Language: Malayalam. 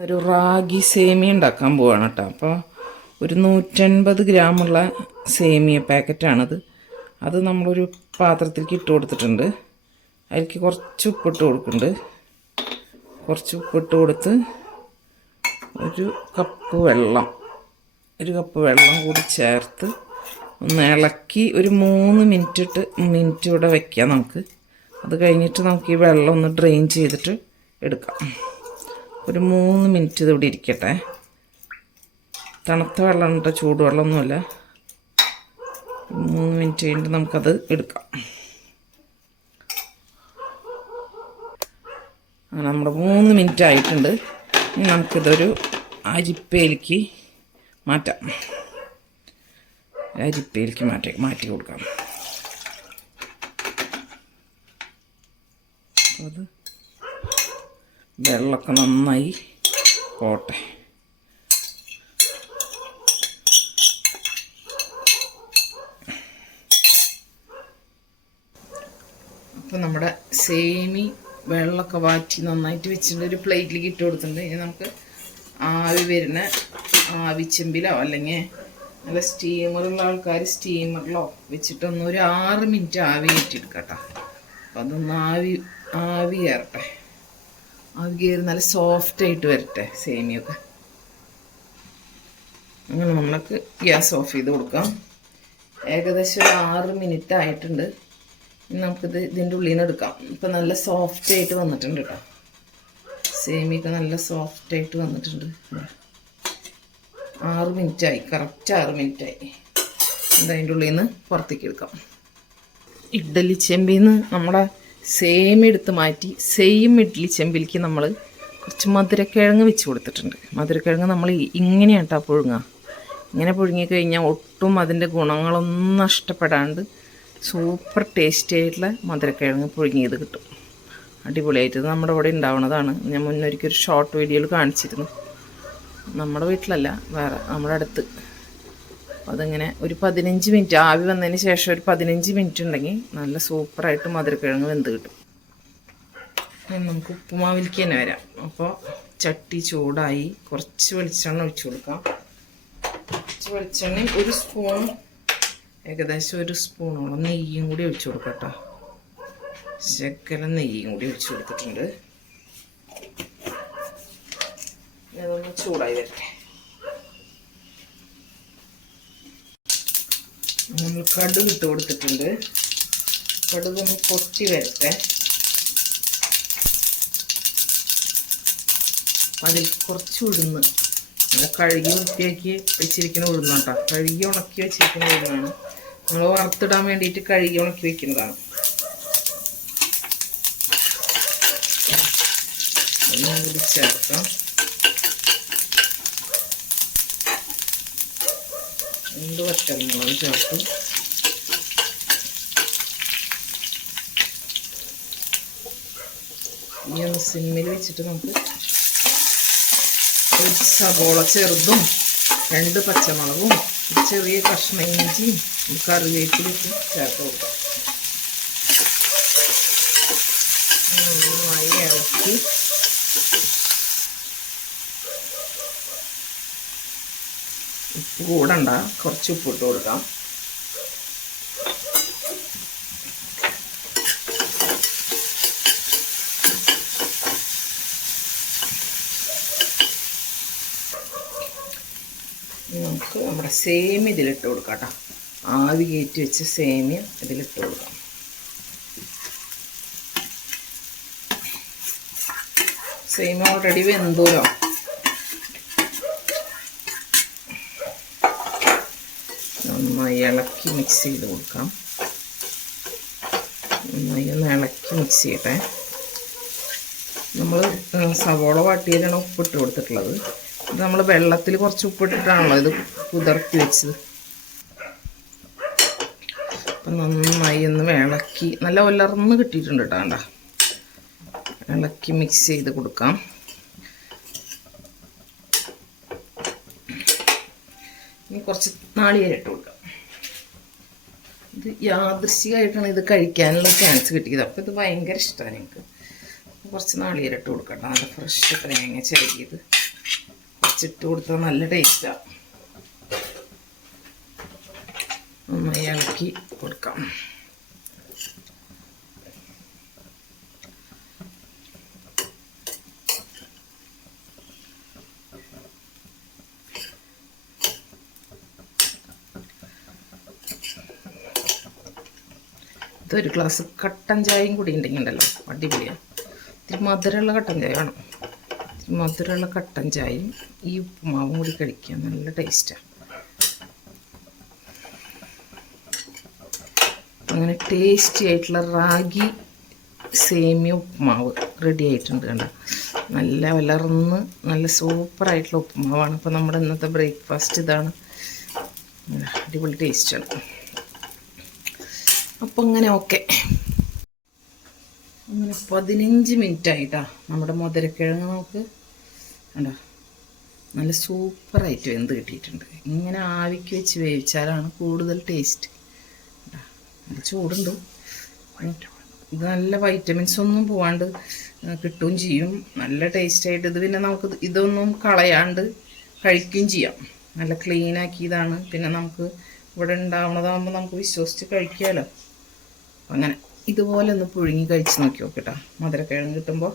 ഒരു റാഗി സേമിയ ഉണ്ടാക്കാൻ പോവാണ് കേട്ടോ. അപ്പോൾ ഒരു 150 ഗ്രാമുള്ള സേമിയ പാക്കറ്റാണത്. അത് നമ്മളൊരു പാത്രത്തിലേക്ക് ഇട്ട് കൊടുത്തിട്ടുണ്ട്. അതിലേക്ക് കുറച്ച് ഉപ്പിട്ട് കൊടുക്കുന്നുണ്ട്. കുറച്ച് ഉപ്പിട്ട് കൊടുത്ത് ഒരു കപ്പ് വെള്ളം കൂടി ചേർത്ത് ഒന്ന് ഇളക്കി ഒരു 3 മിനിറ്റ് ഇവിടെ വയ്ക്കാം നമുക്ക്. അത് കഴിഞ്ഞിട്ട് നമുക്ക് ഈ വെള്ളം ഒന്ന് ഡ്രെയിൻ ചെയ്തിട്ട് എടുക്കാം. ഒരു 3 മിനിറ്റ് ഇതിവിടെ ഇരിക്കട്ടെ. തണുത്ത വെള്ളം ഉണ്ട്, ചൂടുവെള്ളമൊന്നുമല്ല. 3 മിനിറ്റ് കഴിഞ്ഞിട്ട് നമുക്കത് എടുക്കാം. അങ്ങനെ നമ്മുടെ 3 മിനിറ്റ് ആയിട്ടുണ്ട്. ഇനി നമുക്കിതൊരു അരിപ്പയിലേക്ക് മാറ്റാം. മാറ്റി കൊടുക്കാം. അത് വെള്ളമൊക്കെ നന്നായി പോട്ടെ. അപ്പോൾ നമ്മുടെ സേമി വെള്ളമൊക്കെ വാറ്റി നന്നായിട്ട് വെച്ചിട്ടുണ്ട്. ഒരു പ്ലേറ്റിലേക്ക് ഇട്ട് കൊടുത്തിട്ടുണ്ട്. ഇനി നമുക്ക് ആവി വരുന്ന ആവിച്ചെമ്പിലോ അല്ലെങ്കിൽ നല്ല സ്റ്റീമറുള്ള ആൾക്കാർ സ്റ്റീമറിലോ വെച്ചിട്ടൊന്ന് ഒരു 6 മിനിറ്റ് ആവി കയറ്റിയെടുക്കാം കേട്ടോ. അപ്പം അതൊന്ന് ആവി കയറട്ടെ. ആവി കയറി നല്ല സോഫ്റ്റായിട്ട് വരട്ടെ സേമിയൊക്കെ. അങ്ങനെ നമ്മൾക്ക് ഗ്യാസ് ഓഫ് ചെയ്ത് കൊടുക്കാം. ഏകദേശം ഒരു 6 മിനിറ്റ് ആയിട്ടുണ്ട്. ഇനി നമുക്കിത് ഇതിൻ്റെ ഉള്ളിൽ നിന്ന് എടുക്കാം. ഇപ്പം നല്ല സോഫ്റ്റായിട്ട് വന്നിട്ടുണ്ട് കേട്ടോ. സേമിയൊക്കെ നല്ല സോഫ്റ്റായിട്ട് വന്നിട്ടുണ്ട്. 6 മിനിറ്റായി, കറക്റ്റ് 6 മിനിറ്റായി. അതിൻ്റെ ഉള്ളിൽ നിന്ന് പുറത്തേക്ക് എടുക്കാം. ഇഡ്ഡലി ചെമ്പിൽ നിന്ന് നമ്മുടെ സേമി എടുത്ത് മാറ്റി സെയിം ഇഡ്ഡലി ചെമ്പിലേക്ക് നമ്മൾ കുറച്ച് മധുരക്കിഴങ്ങ് വെച്ച് കൊടുത്തിട്ടുണ്ട്. മധുരക്കിഴങ്ങ് നമ്മൾ ഇങ്ങനെയാണ് കേട്ടോ പുഴുങ്ങുക. ഇങ്ങനെ പുഴുങ്ങിക്കഴിഞ്ഞാൽ ഒട്ടും അതിൻ്റെ ഗുണങ്ങളൊന്നും നഷ്ടപ്പെടാണ്ട് സൂപ്പർ ടേസ്റ്റി ആയിട്ടുള്ള മധുരക്കിഴങ്ങ് പുഴുങ്ങിയത് കിട്ടും. അടിപൊളിയായിട്ട് നമ്മുടെ ഇവിടെ ഉണ്ടാവുന്നതാണ്. ഞാൻ മുന്നൊരിക്കൽ ഒരു ഷോർട്ട് വീഡിയോയിൽ കാണിച്ചിരുന്നു. നമ്മുടെ വീട്ടിലല്ല, വേറെ നമ്മുടെ അടുത്ത്. അതിങ്ങനെ ഒരു 15 മിനിറ്റ് ആവി വന്നതിന് ശേഷം ഒരു 15 മിനിറ്റ് ഉണ്ടെങ്കിൽ നല്ല സൂപ്പറായിട്ട് മധുരക്കിഴങ്ങ് വെന്ത് കിട്ടും. നമുക്ക് ഉപ്പുമാവിലേക്ക് തന്നെ വരാം. അപ്പോൾ ചട്ടി ചൂടായി, കുറച്ച് വെളിച്ചെണ്ണ ഒഴിച്ചു കൊടുക്കാം. കുറച്ച് വെളിച്ചെണ്ണ ഒരു സ്പൂൺ, ഏകദേശം ഒരു സ്പൂണോളം നെയ്യും കൂടി ഒഴിച്ചു കൊടുക്കാം കേട്ടോ. ശകലം നെയ്യും കൂടി ഒഴിച്ചു കൊടുത്തിട്ടുണ്ട്. അതൊന്ന് ചൂടായി വരട്ടെ. നമ്മൾ കടുക് ഇട്ട് കൊടുത്തിട്ടുണ്ട്. കടുകൊന്ന് പൊട്ടി വരട്ടെ. അതിൽ കുറച്ച് ഉഴുന്ന്, നമ്മൾ കഴുകി വൃത്തിയാക്കി വെച്ചിരിക്കുന്ന ഉഴുന്നാട്ടോ. കഴുകി ഉണക്കി വെച്ചിരിക്കുന്ന ഉഴുന്നാണ്. നമ്മൾ വറുത്തിടാൻ വേണ്ടിയിട്ട് കഴുകി ഉണക്കി വെക്കുന്നതാണ്. ഒന്നും ചേർക്കാം. വറ്റൽമുളക് ചേർത്ത് ഇനി ഒന്ന് സിമ്മിൽ വെച്ചിട്ട് നമുക്ക് ഒരു സവോള ചെറുതും 2 പച്ചമുളകും ചെറിയ കഷ്ണം ഇഞ്ചിയും കറിവേപ്പിലേക്ക് ചേർത്ത് കൊടുക്കാം. നന്നായി ഇളക്കി ഉപ്പ് കൂടണ്ട, കുറച്ച് ഉപ്പ് ഇട്ട് കൊടുക്കാം. നമുക്ക് നമ്മുടെ സേമിയ ഇതിലിട്ട് കൊടുക്കാം കേട്ടോ. ആവി കയറ്റി വെച്ച സേമിയ ഇതിലിട്ട് കൊടുക്കാം. സേമിയ ഓൾറെഡി വെന്തോലോ. നന്നായി ഇളക്കി മിക്സ് ചെയ്ത് കൊടുക്കാം. നന്നായി ഒന്ന് ഇളക്കി മിക്സ് ചെയ്യട്ടെ. നമ്മൾ സവോള വാട്ടിയതിലാണ് ഉപ്പിട്ട് കൊടുത്തിട്ടുള്ളത്. ഇത് നമ്മൾ വെള്ളത്തിൽ കുറച്ച് ഉപ്പിട്ടിട്ടാണല്ലോ ഇത് കുതിർത്തി വെച്ചത്. അപ്പം നന്നായി ഒന്ന് ഇളക്കി നല്ല ഉലർന്ന് കിട്ടിയിട്ടുണ്ട് കേട്ടോ. കണ്ട ഇളക്കി മിക്സ് ചെയ്ത് കൊടുക്കാം. ഇനി കുറച്ച് നാളികേരം ഇട്ട് കൊടുക്കാം. ഇത് യാദൃശ്ചികമായിട്ടാണ് ഇത് കഴിക്കാനുള്ള ചാൻസ് കിട്ടിയത്. അപ്പോൾ ഇത് ഭയങ്കര ഇഷ്ടമാണ് എനിക്ക്. കുറച്ച് നാളികേരം ഇട്ട് കൊടുക്കട്ടെ. നല്ല ഫ്രഷ് തേങ്ങ ചിരകിയത്. കുറച്ചിട്ട് കൊടുത്താൽ നല്ല ടേസ്റ്റാണ്. നന്നായി ഇളക്കി കൊടുക്കാം. ഇതൊരു ഗ്ലാസ് കട്ടൻ ചായയും കൂടി ഉണ്ടെങ്കിലല്ലോ അടിപൊളിയാണ്. ഇത്തിരി മധുരമുള്ള കട്ടൻ ചായ വേണം. ഇത്തിരി മധുരമുള്ള കട്ടൻ ചായയും ഈ ഉപ്പുമാവും കൂടി കഴിക്കാൻ നല്ല ടേസ്റ്റാണ്. അങ്ങനെ ടേസ്റ്റി ആയിട്ടുള്ള റാഗി സേമിയ ഉപ്പുമാവ് റെഡി ആയിട്ടുണ്ട്. കണ്ട നല്ല വളർന്ന് നല്ല സൂപ്പറായിട്ടുള്ള ഉപ്പുമാവാണ്. അപ്പോൾ നമ്മുടെ ഇന്നത്തെ ബ്രേക്ക്ഫാസ്റ്റ് ഇതാണ്. അടിപൊളി ടേസ്റ്റാണ്. അപ്പോൾ അങ്ങനെ ഓക്കെ. അങ്ങനെ 15 മിനിറ്റ് ആയിട്ടാ നമ്മുടെ മധുരക്കിഴങ്ങ് നമുക്ക് കണ്ടോ നല്ല സൂപ്പറായിട്ട് വെന്ത് കിട്ടിയിട്ടുണ്ട്. ഇങ്ങനെ ആവിക്ക് വെച്ച് വേവിച്ചാലാണ് കൂടുതൽ ടേസ്റ്റ്. നല്ല ചൂടുണ്ട്. ഇത് നല്ല വൈറ്റമിൻസ് ഒന്നും പോവാണ്ട് കിട്ടുകയും ചെയ്യും. നല്ല ടേസ്റ്റായിട്ട് ഇത് പിന്നെ നമുക്ക് ഇതൊന്നും കളയാണ്ട് കഴിക്കുകയും ചെയ്യാം. നല്ല ക്ലീനാക്കിയതാണ്. പിന്നെ നമുക്ക് ഇവിടെ ഉണ്ടാവുന്നതാകുമ്പോൾ നമുക്ക് വിശ്വസിച്ച് കഴിക്കാമല്ലോ. അങ്ങനെ ഇതുപോലെ ഒന്ന് പുഴുങ്ങി കഴിച്ച് നോക്കി നോക്കിട്ടോ മധുരക്കിഴങ്ങ് കിട്ടുമ്പോൾ.